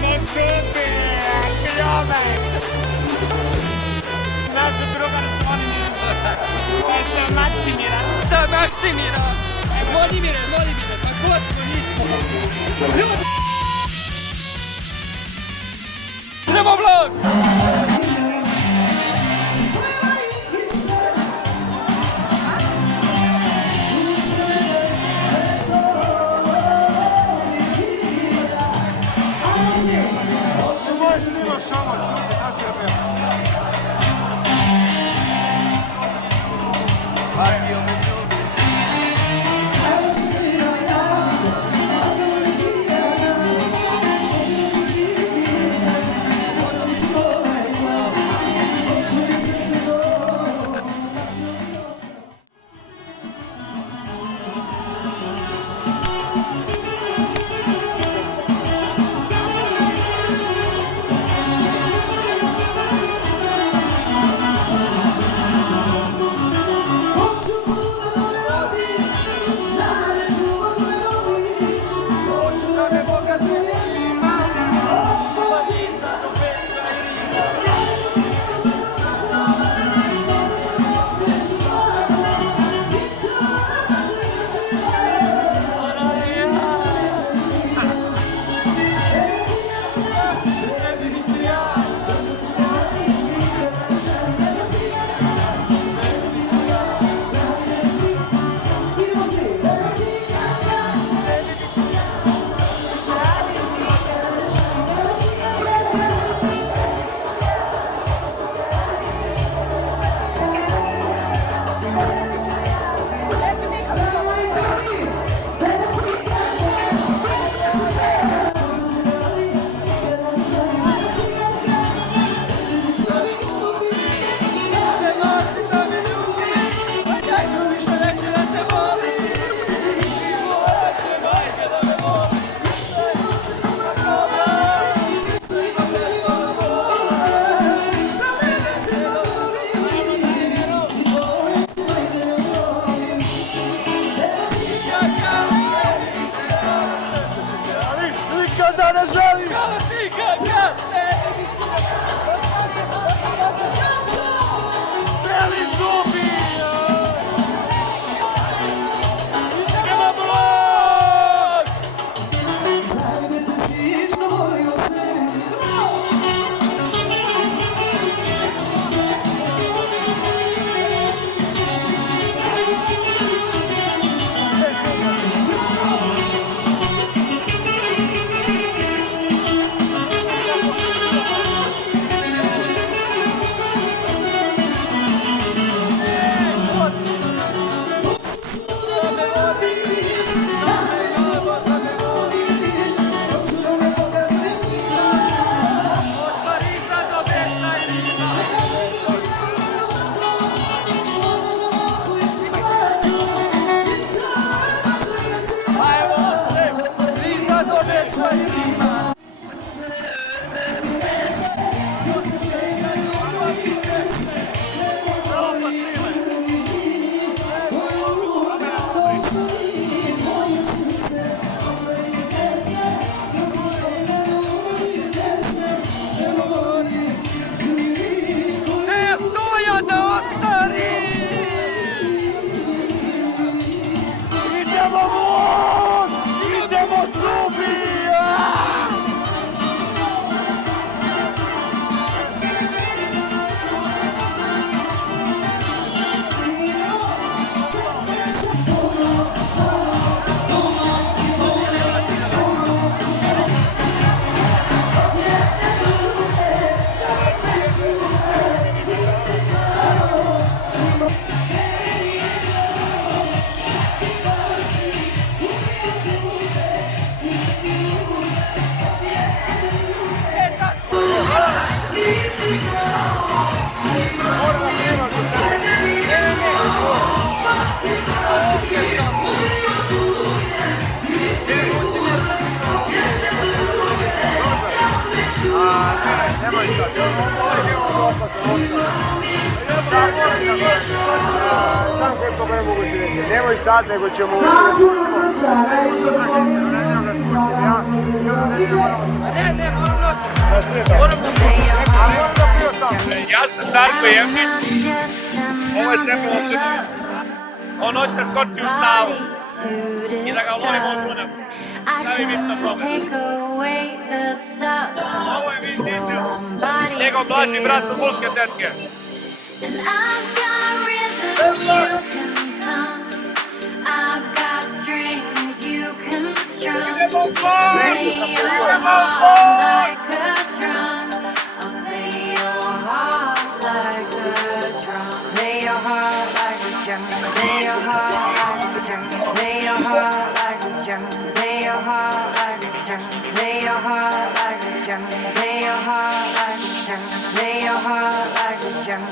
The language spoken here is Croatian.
ne cijepi, kljome. Naša druga Zvonimira. Sa Maksimira. Sa Maksimira. Zvonimire, pa ko smo, nismo. Ljudi! Idemo vlog! Znam koliko me mogu se desiti. Nemoj sad, nego ćemo... Ja sam Darko Jevnić, ovo je trebalo biti. On hoće skoči u Savu i da ga lovimo u Dunav. Stavim isto tome. Ovo je Vin Diesel, njegov mlađi brat od muške tetke. And I've got rhythm you can thump. I've got strings you can strum. Play your heart like a drum. I'll play your heart like a drum. Play your heart like a drum. Play your heart like a drum. Play your heart like a drum. Play your heart like a drum. Play your heart like a drum. Play your heart like a drum. Play your heart like a drum.